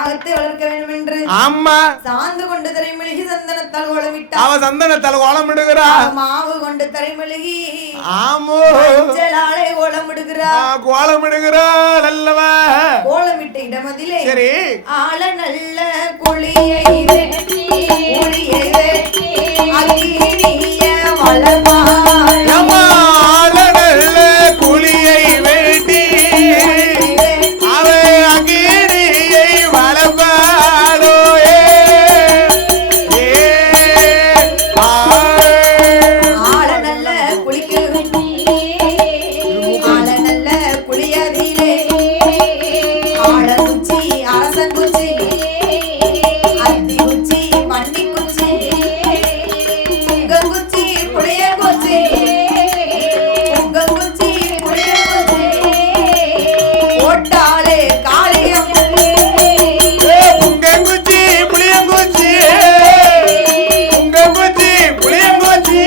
யாகத்தை வளர்க்க வேண்டும் என்று ஆமா சாந்து கொண்டு தரைமெழுகி சந்தனத்தால் கோலமிட்டா. அவ சந்தனத்தால் கோலமிடுகிறா. மாவு கொண்டு தரைமெழுகி ஆமோ மஞ்சளாலே கோலமிடுகிறா. கோலமிடுகிறாள் அல்லவா. கோலமிட்ட இடமதிலே சரி ஆள நல்ல குளியை குளியை அகினிய வளமாள் குளியை வேண்டி அவை அகிரியை வளர்ப்பாளோ. ஆள நல்ல குளிக்கு ஆள நல்ல குளியதிலே ஆள குச்சி அரசன் குச்சி அத்தி குச்சி வண்டி குச்சி குச்சி புளிய குச்சி குச்சி புளிய குச்சி ஓட்டாளே காளியம் குச்சி புளியங்குச்சி குச்சி புளியங்குச்சி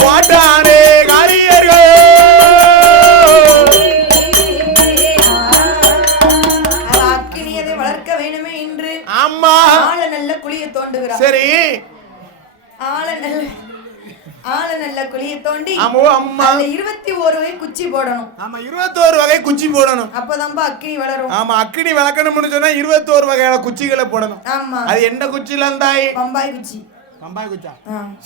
போட்டானே காரியர்கள். அக்கினியதை வளர்க்க வேணுமே என்று ஆமா ஆள நல்ல குழிய தோண்டுகிறார். சரி ஆள நல்ல குழிய தோண்டி ஆமோ அம்மா 21 வகை குச்சி போடணும். ஆமா 21 வகை குச்சி போடணும். அப்பதான்பா அக்கினி வளரும். ஆமா அக்கினி வளர்க்கணும்னு சொன்னா 21 வகையான குச்சிகளை போடணும். ஆமா அது என்ன குச்சில இருந்தாய்? பம்பாய் குச்சி. பம்பாய் குச்சா?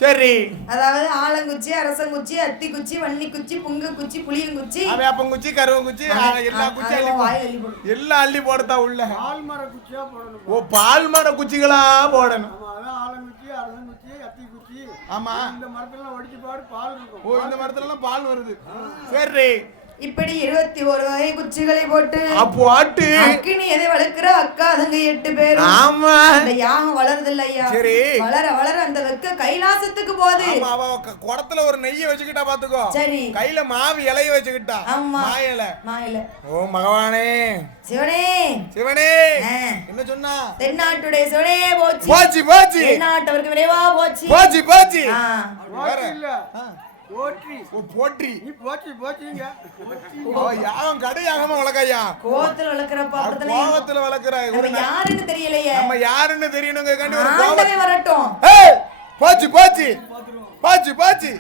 சரி அதாவது ஆலங்குச்சி அரசங்குச்சி அத்தி குச்சி வன்னி குச்சி புங்க குச்சி புளியங்குச்சி வேப்பங்குச்சி கருவங்குச்சி எல்லா குச்சி எல்லாம் அள்ளி போடத்தா உள்ள. பால்மர குச்சியா போடணும். ஓ பால்மர குச்சிகளா போடணும். ஆலங்குச்சி அரசங்குச்சி அத்தி குச்சி. ஆமா இந்த மரத்துல ஒடிச்சு பாடு பால் இருக்கும். ஓ இந்த மரத்துல எல்லாம் பால் வருது. சரி இப்படி 21 வகை குச்சிகளை போட்டு போட்டு அக்கினி எதை வளர்க்கிற அக்கா தங்க 8 பேர். ஆமா இந்த யாகம் வளருதில்ல ஐயா. சரி வளர வளர அந்த வெக்க கைலாசத்துக்கு போகுது. அவ குடத்துல ஒரு நெய்ய வச்சுக்கிட்டா பாத்துக்கோ. சரி கையில மாவு இலைய வச்சுக்கிட்டா. ஆமா மாயில ஓ பகவானே சிவனே சிவனே என்ன சொன்னா? தென்னாட்டுடைய சிவனே போச்சு போச்சு போச்சு. தென்னாட்டவருக்கு விரைவா போச்சு போச்சு போச்சு. இல்ல போற்றி போற்றி நீ போச்சு போச்சுங்க. ஓ யாகம் கடை யாகமா வளர்க்கையா? கோவத்துல வளர்க்கறப்ப கோவத்துல வளர்க்கற. யாருன்னு தெரியலையே. நம்ம யாருன்னு தெரியணுங்க கண்டி ஒரு ஆண்டவே வரட்டும். ஏய் போச்சு போச்சு போச்சு போச்சு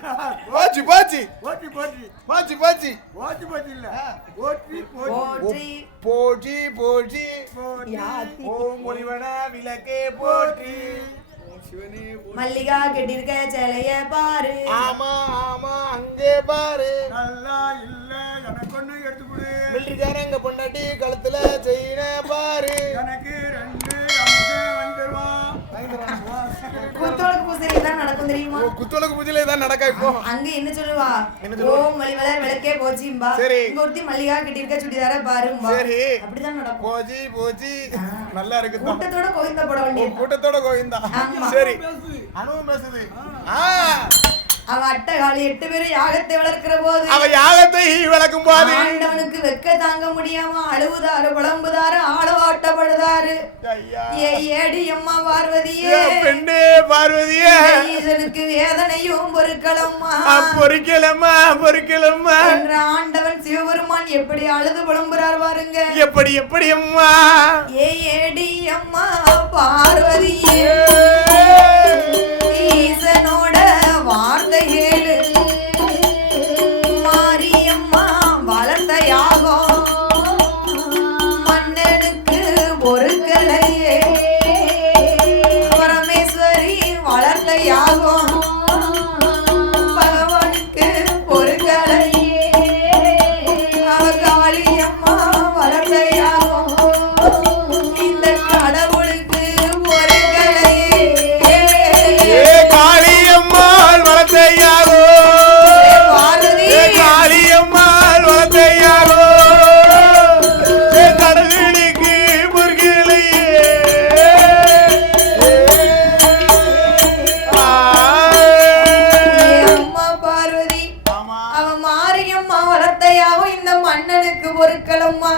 போச்சு போச்சு போற்றி போற்றி போச்சு போச்சு போற்றி போற்றி இல்ல போற்றி போற்றி போற்றி போற்றி யாத்தி ஓம் முனிவன விளக்கே போற்றி. மல்லிகா கெட்டிருக்க சேலைய பாரு. ஆமா ஆமா அங்கே பாரு. நல்லா இல்ல எனக்கு ஒண்ணு எடுத்து கொடு. மில்லிக்காரங்க பொண்டாட்டி கழுத்துல செயின பாரு. எனக்கு 2 அம்சம் வந்துருவான். குத்தோளுக்கு பூசை தான் நடக்கும் தெரியுமா? குத்தோளுக்கு பூஜையில தான் நடக்க. இப்போ அங்க என்ன சொல்லுவா? ஓம் மலிவளர் விளக்கே போச்சிம்பா. இங்க ஒருத்தி மல்லிகா கட்டிருக்க சுடிதார பாரும்பா. சரி அப்படிதான் நடக்கும். போச்சி போச்சி நல்லா இருக்கு. கூட்டத்தோட கோவிந்தா போட வேண்டியது. கூட்டத்தோட கோவிந்தா. சரி அனுபவம் பேசுது. அவ அட்டகாலி 8 பேரும் யாகத்தை வளர்க்கிற போது அவ யாகத்தை வளர்க்கும் போது ஆண்டவனுக்கு வெக்க தாங்க முடியாம அழுவுதாரு புலம்புதாரு ஆளவாட்டப்படுதாரு. ஏடி அம்மா பார்வதியே பெண்ணே பார்வதியே ஈசனுக்கு வேதனையும் பொறுக்கலம்மா பொறுக்கலம்மா பொறுக்கலம்மா என்ற ஆண்டவன் சிவபெருமான் எப்படி அழுது புலம்புறார் பாருங்க. எப்படி எப்படி அம்மா ஏடி அம்மா பார்வதியே ஈசனோட வார்த்தை கேளு. மாரியம்மா வளர்ந்த யாகம் மன்னனுக்கு பொறுக்கலையே. பரமேஸ்வரி வளர்ந்த யாகம் பகவானுக்கு பொறுக்கலையே. அவ காளியம்மா வளர்ந்த யாகம் இந்த கடவுளுக்கு பொறுக்கலையே. காளியம்மாள் வளர்த்தையாரோ காளியம்மாள் வளர்த்தையாரோ கடவுளுக்கு முருகலையே. அம்மா பார்வதி அவ மாரியம்மா வளர்த்தையாகும் இந்த மன்னனுக்கு பொறுக்கலம்மா.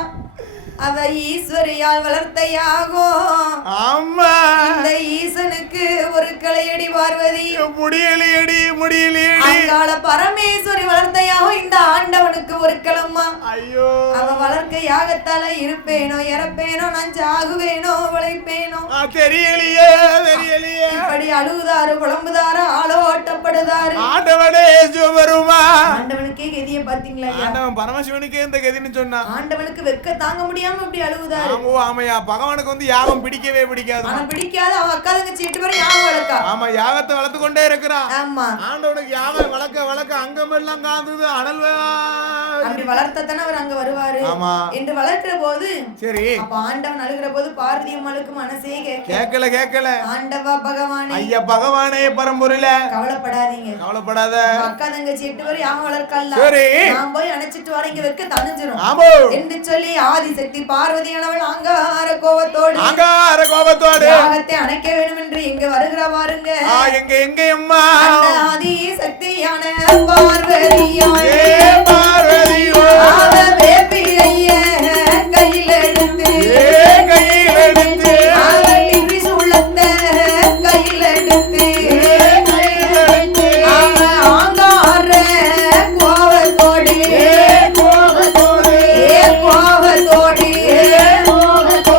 அவ ஈஸ்வரியால் வளர்த்தையாகும் ஆமா இந்த ஈசனுக்கு ஒரு பொருட்களையடி பார்வதி முடியலையடி முடியலையடி அங்காள பரமேஸ்வரி வளர்த்தையாக இந்த ஆண்டவனுக்கு பொருட்களம்மா ஐயோ அவ வளர்க்க யாகத்தால இருப்பேனோ இறப்பேனோ நான் சாகுவேனோ உழைப்பேனோ தெரியலையே தெரியலையே இப்படி அழுகுதாரு புலம்புதாரு ஆளோ ஓட்டப்படுதாரு ஆண்டவனே சிவபெருமா ஆண்டவனுக்கே கதிய பாத்தீங்களா ஐயா? ஆண்டவன் பரமசிவனுக்கே இந்த கதின்னு சொன்னா ஆண்டவனுக்கு வெக்க தாங்க முடியாம இப்படி அழுகுதாரு ஆமையா பகவானுக்கு வந்து யாகம் பிடிக்கவே பிடிக்காது ஆனா பிடிக்காத அவ அக்கா தங்கச்சி 8 பேரும் யாகம் வளர்க்கா ஆமா யாகத்தை வளர்த்து கொண்டே இருக்கிறான் ஆமா ஆண்டவனுக்கு யாகம் வளர்க்க வளர்க்க அங்கமெல்லாம் காந்தது அனல் அப்படி வளர்த்ததானே அவர் அங்க வருவாரு ஆமா என்று வளர்க்கிற போது சரி அப்ப ஆண்டவன் அழுகிற போது பார்வதி அம்மாளுக்கு மனசே கேட்கல கேட்கல ஆண்டவா பகவானே ஐயா பகவானே பரம்பொருள கவலைப்படாதீங்க கவலைப்படாத அக்கா தங்கச்சி 8 பேரும் யாகம் வளர்க்கல சரி நான் போய் அணைச்சிட்டு வர இங்க வெக்க தணிஞ்சிரும் ஆமோ என்று சொல்லி ஆதிசக்தி பார்வதியானவள் அங்கார கோபத்தோடு யாகத்தை அணைக்க வேண்டும் என்று இங்க வருகிற பாருங்க எங்க எங்க அம்மா ஆதி சக்தியான பார்வதியானே பார்வதியோ அவ வேப்பிலைய கையில எடுத்து அவள் திரிசூலத்தை கையில எடுத்து அவ ஆங்கார கோபத்தோடு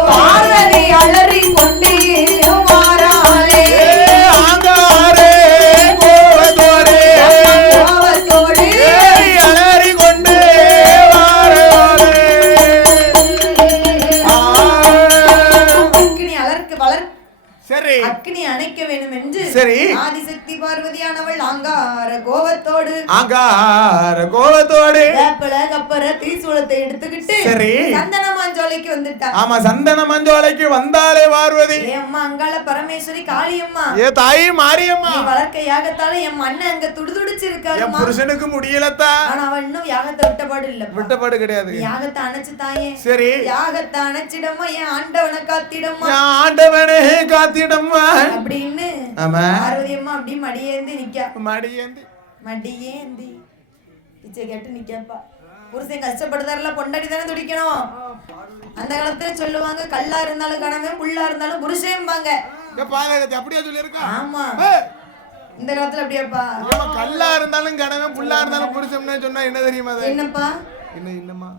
பார்வதி அலறி கொண்டு மாறாளே கோபத்தோடு அக்னி அணைக்க வேண்டும் என்று ஆதிசக்தி பார்வதியானவள் கோபத்தோடு வேப்பல கப்பர திரிசூலத்தை எடுத்துக்கிட்டு சந்தன மாஞ்சோலைக்கு வந்துட்டா ஆமா சந்தன மஞ்சோலைக்கு வந்தாலே பார்வதி அம்மா அங்காள பரமேஸ்வரி காளியம்மா ஏ தாயி மாரியம்மா நீ வளர்க்க யாகத்தால என் மண்ணை அங்க துடிதுடிச்சு இருக்காரு என் புருஷனுக்கு முடியலத்தா ஆனா அவன் இன்னும் யாகத்தை விட்டபாடு இல்ல விட்டபாடு கிடையாது யாகத்தை அணைச்சு தாயே சரி யாகத்தை அணைச்சிடம்மா என் ஆண்டவனை காத்திடம்மா ஆண்டவனே காத்திடம்மா அப்படின்னு பார்வதி அம்மா அப்படி மடியேந்தி நிக்கா மடியேந்தி பிச்சை கேட்டு நிக்கப்பா புருஷன் கஷ்டப்படுதாருல பொண்டாடி தானே துடிக்கணும் அந்த காலத்துல சொல்லுவாங்க கல்லா இருந்தாலும் கணவன் புள்ளா இருந்தாலும் புருஷன்பாங்க அப்படியா சொல்லிருக்கா ஆமா இந்த காலத்துல அப்படியாப்பா கல்லா இருந்தாலும் கணவன் புள்ளா இருந்தாலும் புருஷன் சொன்னா என்ன தெரியுமா என்னப்பா என்னம்மா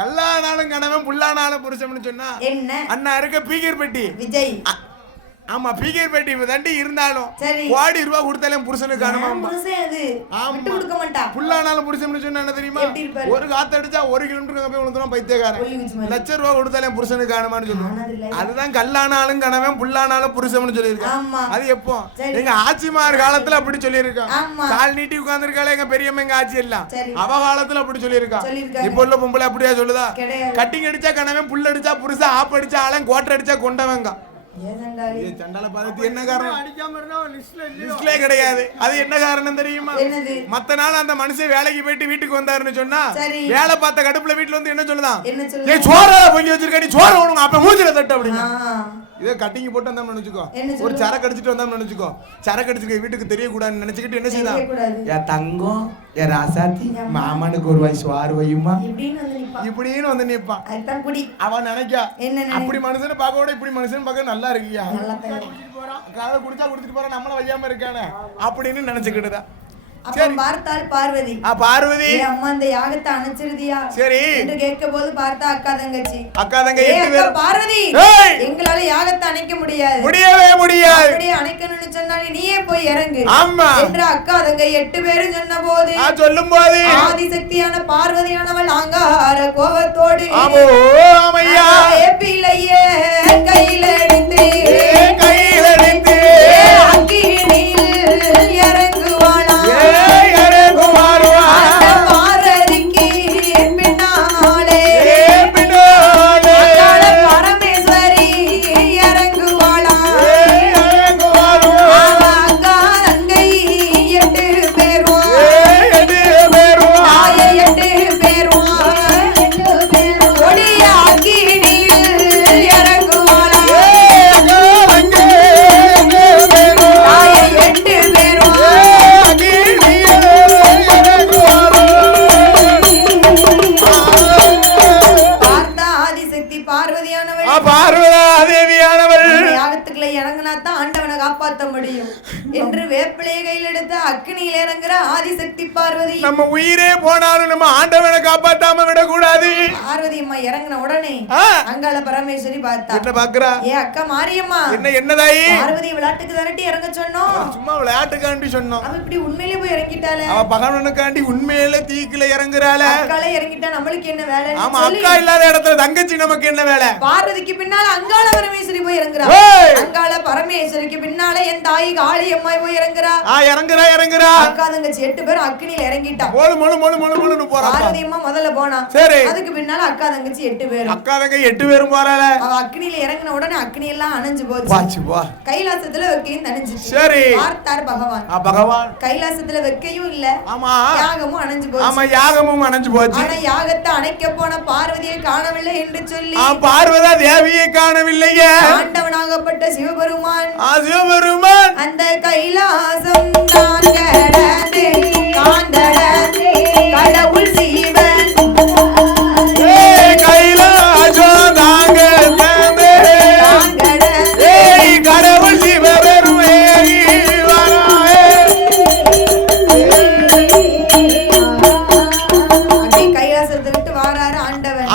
கல்லானாலும் கணவன் புல்லானாலும் புருஷன் சொன்னா என்ன அண்ணா இருக்க பீகர் பெட்டி விஜய் ஆமா பீகர் பெட்டி தண்டி இருந்தாலும் கோடி ரூபாய் கொடுத்தாலும் புருஷனுக்கு அனுபவம் கொடுக்க மாட்டா புல்லானாலும் புருஷன் சொன்னா என்ன தெரியுமா ஒரு காத்து அடிச்சா 1 கிலோமீட்டருக்கு போய் விழுந்துரும் பைத்தியக்காரன் லட்ச ரூபாய் கொடுத்தாலும் புருஷனுக்கு அனுமான்னு சொல்லுவாங்க அதுதான் கல்லானாலும் கணவன் புல்லானாலும் புருஷன் சொல்லியிருக்காங்க அது எப்போ எங்க ஆட்சிமார் காலத்துல அப்படி சொல்லியிருக்கான் கால் நீட்டி உட்கார்ந்துருக்காளே எங்க பெரியம்மா எங்க ஆட்சி எல்லாம் அவ காலத்துல அப்படி சொல்லியிருக்கான் இப்ப உள்ள பொம்பளை அப்படியா சொல்லுதா கட்டிங் அடிச்சா கணவன் புல் அடிச்சா புருஷன் ஆப் அடிச்சா ஆளும் கோட்டை அடிச்சா கொண்டவங்க என்ன காரணம் கிடையாது அது என்ன காரணம் தெரியுமா மத்த நாள் அந்த மனுஷன் வேலைக்கு போயிட்டு வீட்டுக்கு வந்தாருன்னு சொன்னா வேலை பார்த்த கடுப்புல வீட்டுல வந்து என்ன சொல்லுதான் சோற பொங்கி வச்சிருக்காடி சோற ஓடுங்க அப்ப மூஞ்சில தட்டு அப்படின்னா இதே கட்டிங் போட்டு வந்தோம்னு நினைச்சுக்கோ ஒரு சரக்கு அடிச்சுட்டு வந்தோம்னு நினைச்சுக்கோ சரக்கு அடிச்சுக்க வீட்டுக்கு தெரியக்கூடாதுன்னு நினைச்சுக்கிட்டு என்ன செய்யலாம் என் தங்கம் என் ராசாத்தி மாமனுக்கு ஒரு வயசு 6 வையுமா இப்படின்னு வந்து நிப்பான் அவன் நினைக்கா அப்படி மனுஷனை பார்க்க விட இப்படி மனுஷன் பார்க்க நல்லா இருக்கியா காதை குடிச்சா குடிச்சிட்டு போற நம்மள வையாம இருக்கானே அப்படின்னு நினைச்சுக்கிட்டுதான் பார்த்தாள் பார்வதி பார்வதி அம்மா அந்த யாகத்தை அணைச்சிருதியா சரி என்று கேட்கும்போது பார்த்தா அக்கா தங்கச்சி பார்வதி எங்களால யாகத்தை அணைக்க முடியவே முடியாது அப்படியே அணைக்கணும்னு சொன்னாலே நீயே போய் இறங்கு ஆமா என்று அக்கா தங்க 8 பேரும் சொன்ன போது சொல்லும் போது ஆதிசக்தியான பார்வதியானவள் அங்கார கோபத்தோடு பிள்ளையே கையில எடுத்து அக்கினியில் இறங்குவாளா பார்வதிக்கு பின்னாலே பரமேஸ்வரி இறங்குவாளா அக்கா தங்கை 8 பேரும் 8 பேரும் ஒளிய அக்கினியில் இறங்குவாளா 8 பேரும் பார்வதியானவள் பண்ணாதான் ஆண்டவனை காப்பாற்ற முடியும் என்று வேப்பிலையை கையில் எடுத்து அக்னியில இறங்குற ஆதிசக்தி பார்வதி. நம்ம உயிரே போனாலும் நம்ம ஆண்டவனை காப்பாத்தாம விடக்கூடாது. பார்வதி அம்மா இறங்கின உடனே அங்காள பரமேஸ்வரி பார்த்தா. என்ன பாக்குறா? ஏ அக்கா மாரியம்மா, என்னதாயி? பார்வதி விளையாட்டுக்கு தானே இறங்க சொன்னோம். சும்மா விளையாட்டுக்காண்டி சொன்னோம். அவ இப்படி உண்மையிலே போய் இறங்கிட்டாளே. அவ பகவானுக்காண்டி உண்மையிலே தீக்குல இறங்குறாள. அக்கால இறங்கிட்டா நம்மளுக்கு என்ன வேலை? ஆமா, அக்கா இல்லாத இடத்துல தங்கச்சி நமக்கு என்ன வேலை? பார்வதிக்கு பின்னால அங்காள பரமேஸ்வரி போய் இறங்குறா. அங்காள பரமேஸ்வரிக்கு பின்னால என் தாய் காளி அம்மா போய் இறங்குறா. இறங்குறா. அக்கா தங்கச்சி 8 பேரும் அக்னியில இறங்கிட்டா. மொளு போறா. பார்வதி அம்மா முதல்ல போனா. சரி. அதுக்கு பின்னால அக்கா தங்கச்சி 8 பேரும். அக்கா தங்கச்சி 8 பேரும் போறாள. அவ அக்னியில இறங்கின உடனே அக்னி எல்லாம் அணைஞ்சு போச்சு. கைலாசத்துல வெக்கையும் தணிஞ்சிச்சு. சரி. பார்த்தார் பகவான். பகவான் கைலாசத்துல வெக்கையும் இல்ல. ஆமா. யாகமும் அணைஞ்சு போச்சு. ஆமா, யாகமும் அணைஞ்சு போச்சு. ஆனா யாகத்தை அணைக்க போன பார்வதியை காணவில்லை என்று சொல்லி பார்வதா தேவியை காணவில்லையே. ஆண்டவனாகப்பட்ட சிவபெருமான் அந்த கைலாசம் தான் கடந்து காந்தடந்து கடவுள் சிவன் கைலாசம் தாங்க கடவுள் சிவபெருமே கைலாசத்தை விட்டு வாராரு ஆண்டவன்.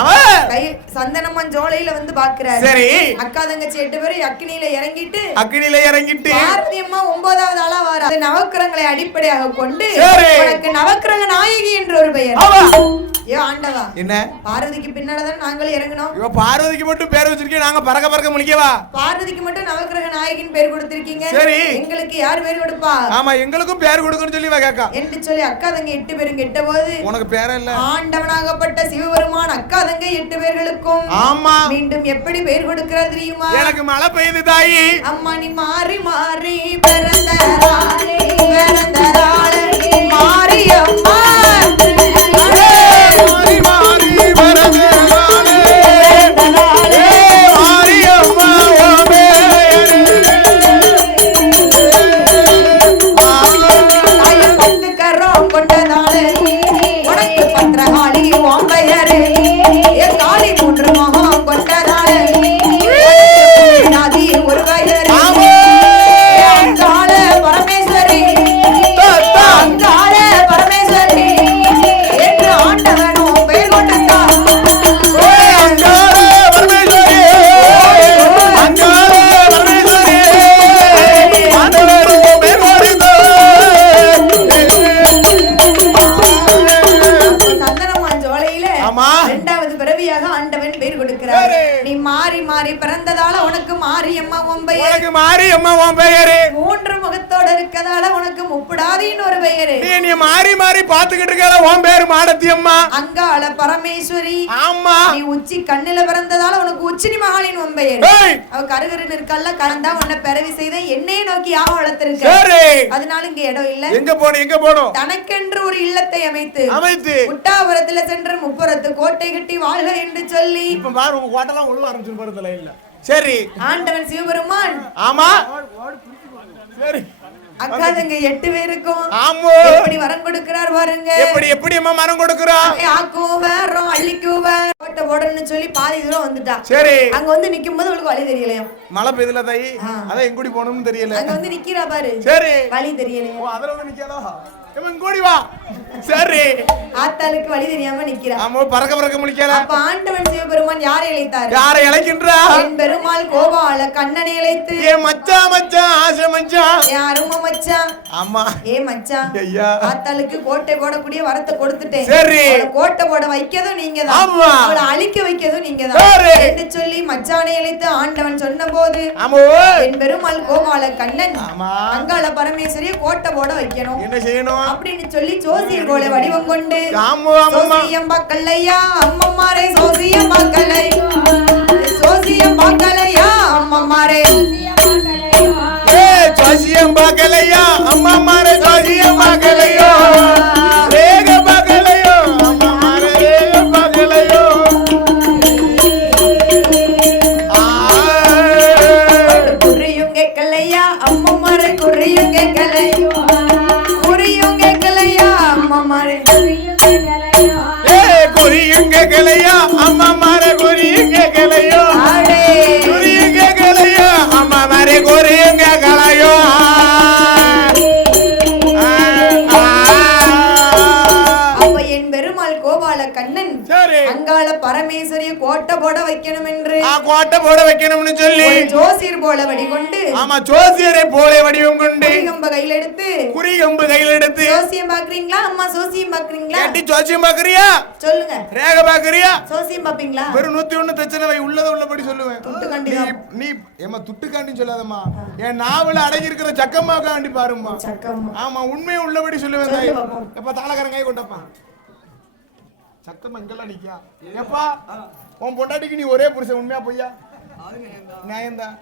சந்தனம்மன் ஜோலையில வந்து பாக்குறாரு. சரி. அக்கா தங்கச்சி 8 பேரும் அக்னியில இறங்கிட்டு பார்வதி அம்மா 9வது ஆளா வாரா. நவக்கிரகங்களை அடிப்படையாக கொண்டு உனக்கு நவக்கிரக நாயகி என்ற ஒரு பெயர். ஐயோ ஆண்டவா, என்ன பார்வதிக்கு பின்னாலதான் நாங்களும் இறங்கணும். ஐயோ பார்வதிக்கு மட்டும் பேர் வச்சிருக்கீங்க, நாங்க பறக்க முழிக்கவா? பார்வதிக்கு மட்டும் நவக்கிரக நாயகின் பேர் கொடுத்திருக்கீங்க. சரி. எங்களுக்கு யார் பேர் கொடுப்பா? ஆமா, எங்களுக்கும் பேர் கொடுக்கணும்னு சொல்லி கேக்கா என்று சொல்லி அக்கா தங்க 8 பேரும் கெட்டபோது உனக்கு பேரே இல்ல. ஆண்டவனாகப்பட்ட சிவபெருமான் அக்கா தங்க 8 பேர்களுக்கும் ஆமா மீண்டும் எப்படி பேர் கொடுக்கிறார் தெரியுமா? எனக்கு மழை பெய்யுது தாயி. அம்மா நீ மாறி மாறி பிறந்தராளே மாறி அம்மா மாறி மாறி பிறந்தராளே மாறி அம்மா ஓமே பத்து கரம் கொண்டதாலே உனக்கு பத்திரகாளி ஓம்பையரே காளி 3 மகம் கொண்டதாலே ஒரு வயரே அங்காள பரமேஸ்வரி என்று ஆண்டவனும் பெயர் கொண்டா. சந்தனமான் ஜோலையில 2வது பிறவியாக ஆண்டவன் பெயர் கொடுக்கிறார். நீ மாறி மாறி பிறந்ததால உனக்கு மாரியம்மா ஒம்பையர். உனக்கு மாரியம்மா ஒம்பையர். 3 முகத்தோட இருக்கதால உனக்கு முப்படாதின்னு ஒரு பெயர். நீ மாறி மாறி பாத்துக்கிட்டு இருக்கல உன் பேரு மாடத்தி அம்மா. அங்காள பரமேஸ்வரி. ஆமா. நீ உச்சி கண்ணுல பிறந்ததால உனக்கு உச்சினி மகாலின் ஒம்பையர். அவ கருகருன்னு இருக்கல்ல, கரந்தா உன்னை பிறவி செய்த என்னையே நோக்கி யாக வளர்த்திருக்க. அதனால இங்க இடம் இல்ல. எங்க போனோம்? தனக்கென்று ஒரு இல்லத்தை அமைத்து முட்டாபுரத்துல சென்று முப்புறத்து கோட்டை கட்டி வாழ்க என்று சொல்லி இப்ப பாரு உங்க கோட்டெல்லாம் உள்ள ஆரம்பிச்சு பாருங்களா இல்ல. சரி. ஆண்டவன் சிவபெருமான். ஆமா. சரி. அக்கா தங்க 8 பேருக்கும் ஆமா எப்படி வரம் கொடுக்கிறார் பாருங்க. எப்படி அம்மா வரம் கொடுக்கிறார்? ஆக்கும் வரம் அள்ளிக்கும் வரம் கோட்டை போடன்னு சொல்லி பாதி தூரம் வந்துட்டா. சரி. அங்க வந்து நிக்கும்போது உங்களுக்கு வழி தெரியலையா? மழை பெய்யல தாயி, அத எங்கடி போணும்னு தெரியல. அங்க வந்து நிக்கிறா பாரு. சரி. வழி தெரியலையா? ஓ அதல வந்து நிக்கலா. இவன் கூடி வா. சரி. ஆத்தாளுக்கு வழி தெரியாம நிக்கிறா. ஆமா பறக்க முழிக்கல. அப்ப ஆண்டவன் சிவபெருமான் யாரை அழைத்தார்? யாரை அழைக்கின்றார்? என் பெருமாள் கோபால கண்ணனை அழைத்து ஏ மச்சான் ஆசை மச்சான் ஏ அருமை மச்சான். ஆமா. ஏ மச்சான் ஐயா ஆத்தாளுக்கு கோட்டை போடக்கூடிய வரத்தை கொடுத்துட்டேன். சரி. கோட்டை போட வைக்கதும் நீங்கதான். ஆமா. அவளை அழிக்க வைக்கதும் நீங்கதான். சரி. என்று சொல்லி மச்சானை அழைத்து ஆண்டவன் சொன்னபோது ஆமா என் பெருமாள் கோபால கண்ணன் ஆமா அங்காள பரமேஸ்வரிய கோட்டை போட வைக்கணும். என்ன செய்யணும் அப்படின்னு சொல்லி ஜோசியர் போல வடிவம் கொண்டு சோசியம் பார்க்கலையா அம்மம்மாரே சோசியம் பார்க்கலையா சோசியம் பார்க்கலையா அம்மம்மாரே சோசியம் பார்க்கலையா அம்மம்மாரே சோசியம் பார்க்கலையோ ரேக பார்க்கலையோ அம்மம்மாரே ரேக பார்க்கலையோ குறியும் கேட்கலையா அம்மம்மாரே குறியும் கேட்கலையோ குறியும் கேட்கலையா அம்மா மாரே போட வைக்கணும் என்று கோட்டை போட வைக்கணும்னு சொல்லி ஜோசியர் போல வடிகொண்டு ஆமா ஜோசியரை போல வடிவம் கொண்டு குறிகம்ப கையில் எடுத்து ஜோசியம் பாக்குறீங்களா அம்மா சோசியம் பாக்குறீங்களா கேட்டி ஜோசியம் பாக்குறியா சொல்லுங்க ரேக பாக்குறியா சோசியம் பாப்பீங்களா வெறும் 101 பிரச்சனை வை உள்ளத உள்ளபடி சொல்லுவேன் துட்டுக்காண்டி நீ ஏமா துட்டுக்காண்டி சொல்லாதம்மா என் நாவல அடங்கி இருக்கிற சக்கம்மாக்காண்டி பாரும்மா சக்கம்மா ஆமா உண்மையை உள்ளபடி சொல்லுவேன் தாய் எப்ப தாளகரங்காய கொண்டப்பா சக்கம்மா இங்கெல்லாம் நிக்கா ஏப்பா உன் பொண்டாட்டிக்கு நீ ஒரே புருஷன் உண்மையா பொய்யா நியாயம்தான்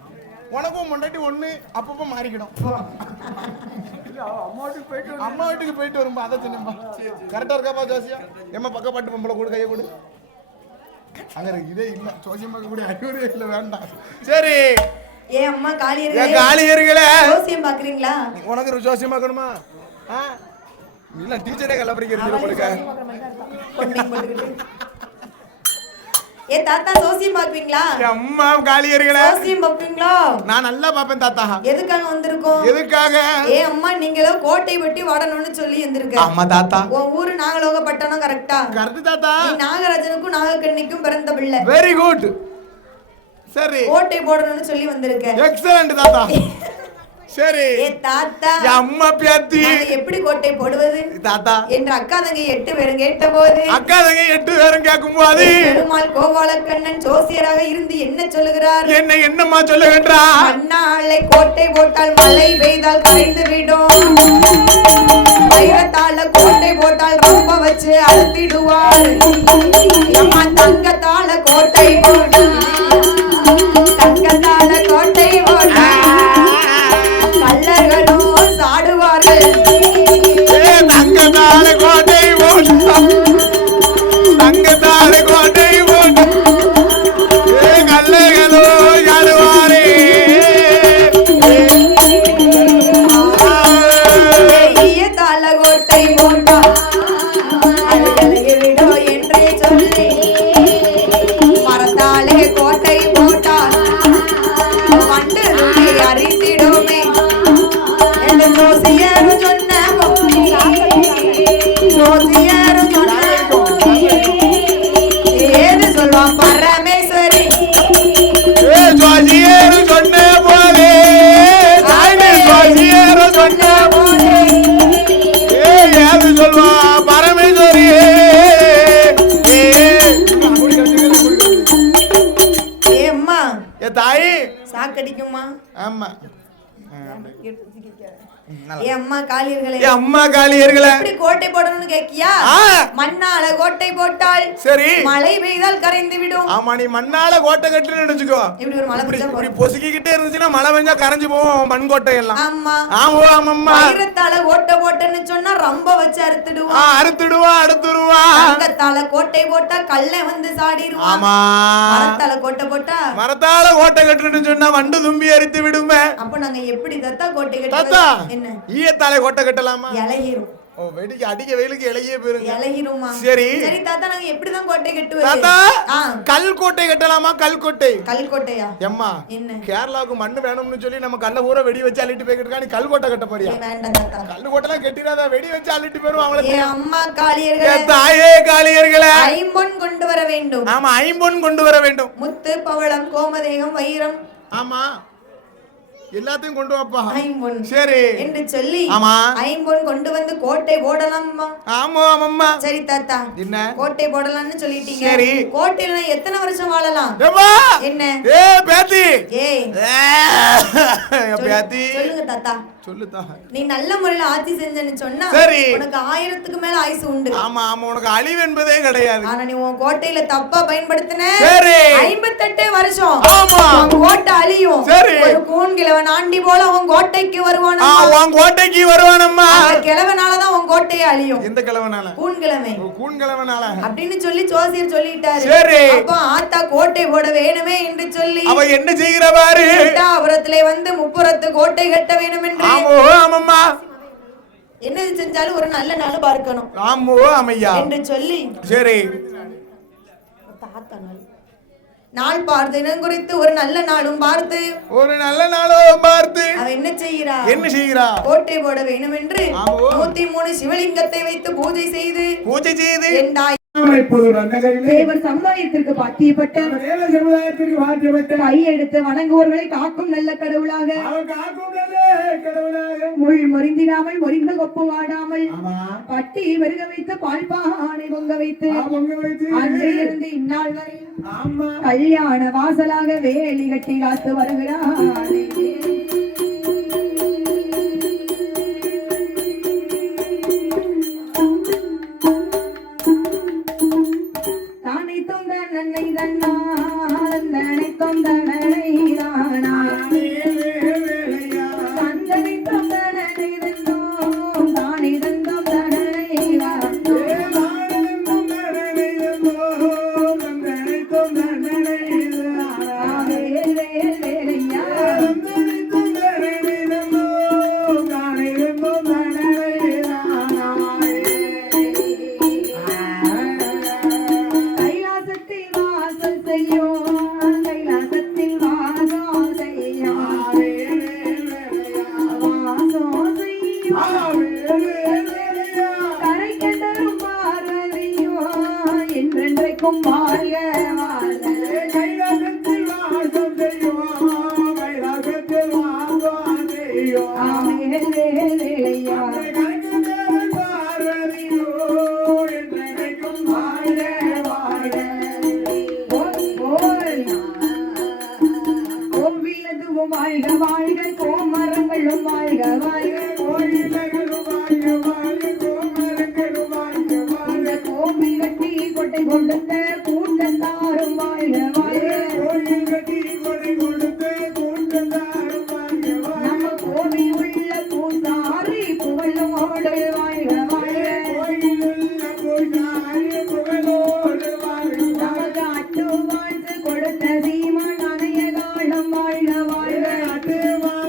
உனக்கும் பொண்டாட்டி ஒண்ணு அப்பப்ப மாறிக்கிடும் அம்மா வீட்டுக்கு போயிட்டு வரும்பா அதை சொன்னேன்பா கரெக்டா இருக்காப்பா ஜோசியா ஏமா பக்கப்பாட்டு பொம்பளை கூட கையை கொடு அங்க இதே இல்ல ஜோசியம் பார்க்க கூட அறிவுரையே இல்ல வேண்டாம் சரி ஏ அம்மா காளியர்களே ஜோசியம் பாக்குறீங்களா உனக்கு ஜோசியம் பார்க்கணுமா இல்ல டீச்சரே கல்ல படிக்கிறது ஏ தாத்தா ஜோசியம் பாக்குவீங்களா அம்மா காளியர்களே ஜோசியம் பாப்பீங்களா நான் நல்லா பாப்பேன் தாத்தா எதுக்காக வந்திருக்கோம் எதுக்காக ஏ அம்மா நீங்களோ கோட்டை வெட்டி வாடணும்னு சொல்லி வந்திருக்க ஆமா தாத்தா உன் ஊரு நாகலோகப்பட்டணம் கரெக்டா கரெக்ட் தாத்தா நீ நாகராஜனுக்கும் நாகக்கண்ணிக்கும் பிறந்த பிள்ளை வெரி குட் சரி கோட்டை போடணும்னு சொல்லி வந்திருக்க எக்ஸலென்ட் தாத்தா சரி ஏ தாத்தா அம்மா பேத்தி எப்படி கோட்டை போடுவது தாத்தா என்ற அக்கா தங்கை 8 பேரும் கேட்டபோது அக்கா தங்கை 8 பேரும் கேட்கும்போது பெருமாள் கோபாலக்கண்ணன் ஜோசியராக இருந்து என்ன சொல்லுகிறார் என்னம்மா சொல்லுகின்றார் மண்ணாளை கோட்டை போட்டால் மழை பெய்தால் கரைந்து விடும் வைரத்தால கோட்டை போட்டால் ரொம்ப வச்சு அழுத்திடுவார் அம்மா தங்கத்தால கோட்டை போட்டால் தங்கத்தால கோட்டை போட்டால் கள்ளர்களும் சாடுவார்கள் தங்கத்தால கோட்டை போட்டால் தங்கத்தால கோட்டை போட்டால் கள்ளர்களோ யாருவாரே ஈயத்தால கோட்டை போட்டால் அது விலகி விடும் என்றே சொல்லி மரத்தாலே கோட்டை போட்டால் வண்டு அறிந்திடுமே என்று ஜோசியரும் சொன்ன ஏது சொல்வான் பரமேஸ்வரி ஜோசியரும் சொன்ன போதே ஜோசியரும் சொன்ன போதே ஏது சொல்வா பரமேஸ்வரியே ஏம்மா ஏ தாய் சாக்கடிக்குமா ஆமா ஏ அம்மா காளியர்களே அம்மா காளியர்களே எப்படி கோட்டை போடணும்னு கேக்கியா மண்ணால கோட்டை போட்டால் சரி மழை பெய்தால் கரைந்து விடும் ஆமா நீ மண்ணால கோட்டை கட்டுன்னு நினைச்சுக்கோ இப்படி ஒரு மழை பெய்ஞ்சா இப்படி பொசுக்கிட்டே இருந்துச்சுன்னா மழை பெஞ்சா கரைஞ்சு போவோம் மண் கோட்டை எல்லாம் ஆமா ஆமாம்மா வைரத்தால கோட்டை போட்டேன்னு சொன்னா ரொம்ப வச்சு அறுத்துடுவான் அடுத்துடுவான் தங்கத்தால கோட்டை போட்டா கல்லை வந்து சாடிடுவான் ஆமா மரத்தால கோட்டை போட்டா மரத்தால கோட்டை கட்டுன்னு சொன்னா வண்டு தும்பி அரித்து விடுமே அப்ப நாங்க எப்படி தத்தா கோட்டை தாத்தா கட்டுறது என்ன ஈயத்தாலே கோட்டை கட்டலாமா இலையிரும் ஓ வெடிக்கு அடிக்க வெயிலுக்கு இலையே போயிருங்க இலையிருமா சரி சரி தாத்தா நாங்க எப்படிதான் கோட்டை கட்டுவது தாத்தா கல் கோட்டை கட்டலாமா கல் கோட்டை கோட்டையா எம்மா என்ன கேரளாவுக்கு மண்ணு வேணும்னு சொல்லி நம்ம கல்ல ஊற வெடி வச்சு அள்ளிட்டு போய்க்கிட்டு நீ கல் கோட்டை கட்ட போறியா வேண்டாம் தாத்தா கல் கோட்டைலாம் கட்டிடாத வெடி வச்சு அள்ளிட்டு போயிரும் அவங்கள அம்மா காளியர்களே தாயே காளியர்களே ஐம்பொன் கொண்டு வர வேண்டும் ஆமா ஐம்பொன் கொண்டு வர வேண்டும் முத்து பவளம் கோமதேகம் வைரம் ஆமா எல்லாத்தையும் கொண்டு வாப்பா ஐம்பொன் சரி என்று சொல்லி ஆமா ஐம்பொன் கொண்டு வந்து கோட்டை போடலாம் ஆமா சரி தாத்தா என்ன கோட்டை போடலாம்னு சொல்லிட்டீங்க சரி கோட்டையில எத்தனை வருஷம் வாழலாம் என்ன ஏ பேத்தி ஏய் பேத்தி சொல்லுங்க தாத்தா சொல்லுதா நீ நல்ல முறையில ஆட்சி செஞ்சேன்னு சொன்னா சரி உனக்கு 1000க்கு மேல ஆயுசு உண்டு ஆமா உனக்கு அழிவு என்பதே கிடையாது ஆனா நீ உன் கோட்டையில தப்பா பயன்படுத்தின சரி 58 வருஷம் ஆமா உன் கோட்டை அழியும் சரி ஒரு கூன் கிழவன் ஆண்டி போல உன் கோட்டைக்கு வருவானா உன் கோட்டைக்கு வருவானம்மா அந்த கிழவனாலதான் உன் கோட்டையே அழியும் எந்த கிழவனால கூன் கிழமை கூன் கிழவனால அப்படின்னு சொல்லி ஜோசியர் சொல்லிட்டாரு சரி அப்ப ஆத்தா கோட்டை போட வேணுமே என்று சொல்லி அவ என்ன செய்கிற பாரு எட்டாபுரத்திலே வந்து முப்புறத்து கோட்டை கட்ட வேணும் என்று ஆமாம்மா என்ன செஞ்சாலும் ஒரு நல்ல நாள் பார்க்கணும் ஆமோ அம்மையா என்று சொல்லி சரி நாள் பார்த்து இனம் குறித்து ஒரு நல்ல நாளும் பார்த்து அவ என்ன செய்கிறா கோட்டை போட வேணும் என்று 103 சிவலிங்கத்தை வைத்து பூஜை செய்து தேவர் சமுதாயத்திற்கு பாத்தியப்பட்ட கையெடுத்து வணங்குவோர்களை காக்கும் நல்ல கடவுளாக முள் முறிந்திடாமல் முறிந்த கொப்பு வாடாமல் பட்டி வெறுக வைத்து பால்பானை பொங்க வைத்து அன்றிலிருந்து இந்நாள் வரை கல்யாண வாசலாக வேலி கட்டி காத்து வருகிறார். வாழ்க வாழ்க கோமரங்களும் வாழ்க வாழ்க கோவில் கட்டி கொட்டை கொடுத்த கூட்டத்தாரும் வாழ்க வாழ்க நம்ம கோவில் உள்ள பூசாரி புகழோடு வாழ்க வாழ்க நமக்கு அட்டு வாழ்த்து கொடுத்த சீமான் அணைய காலம் வாழ்க வாழ்க வாழ்க